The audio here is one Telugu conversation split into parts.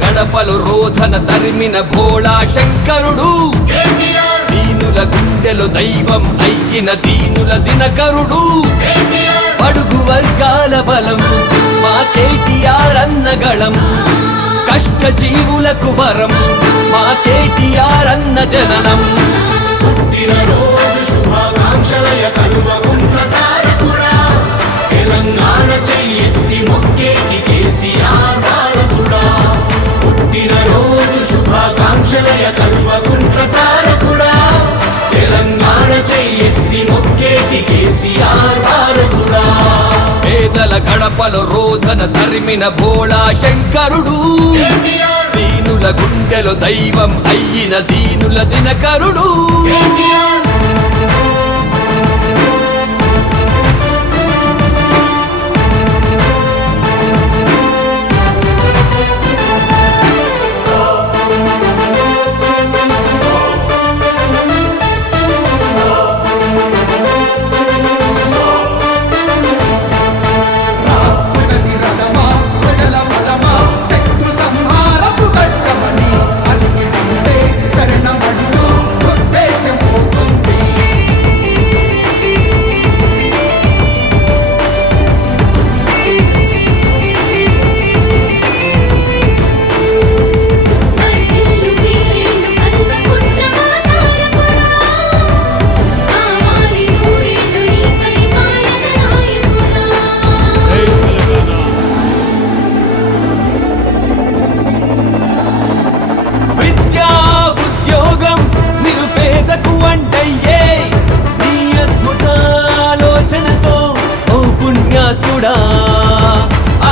గడపలు రోధన తరిమిన భోళా శంకరుడు దీనుల గుండెలు దైవం అయ్యిన దీనుల దినకరుడు అడుగు వర్గాల బలం మా కేటీఆర్ అన్నగళం కష్ట జీవులకు వరం మా కేటీఆర్ అన్న జననం పుట్టినరోజు శుభాకాంక్షలయ కల్వకుంట్ల తారకుడా తెలంగాణ చెయ్యెత్తి మొక్కేటి కేసీఆర్ వారసుడా పుట్టినరోజు శుభాకాంక్షలయ కల్వకుంట్ల తారకుడా తెలంగాణ చెయ్యెత్తి మొక్కేటి కేసీఆర్ వారసుడా పేదల గడపలు రోధన తరిమిన భోళా శంకరుడు దీనుల గుండెలు దైవం అయ్యిన దీనుల దినకరుడు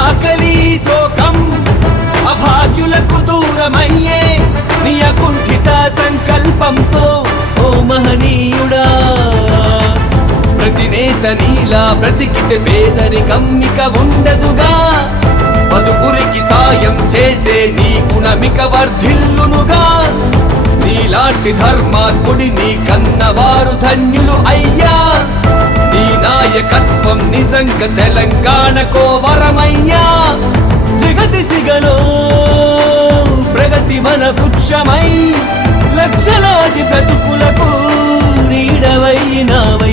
ఆకలి శోకం అభాగ్యులకు దూరమయ్యే నీ అకుంఠిత సంకల్పంతో ఓ మహనీయుడా ప్రతి నేత నీలా బ్రతికితే పేదరికం ఇక ఉండదుగా పదుగురికి సాయం చేసే నీ గుణమిక వర్ధిల్లునుగా నీలాంటి ధర్మాత్ముడి నీ కన్నవారు ధన్యులు అయ్యా నీ నాయకత్వం నిజంగా తెలంగాణకో వరమయ్యా జగతి సిగలో ప్రగతి మన వృక్షమై లక్షలాది బ్రతుకులకు నీడవైనావయ్యా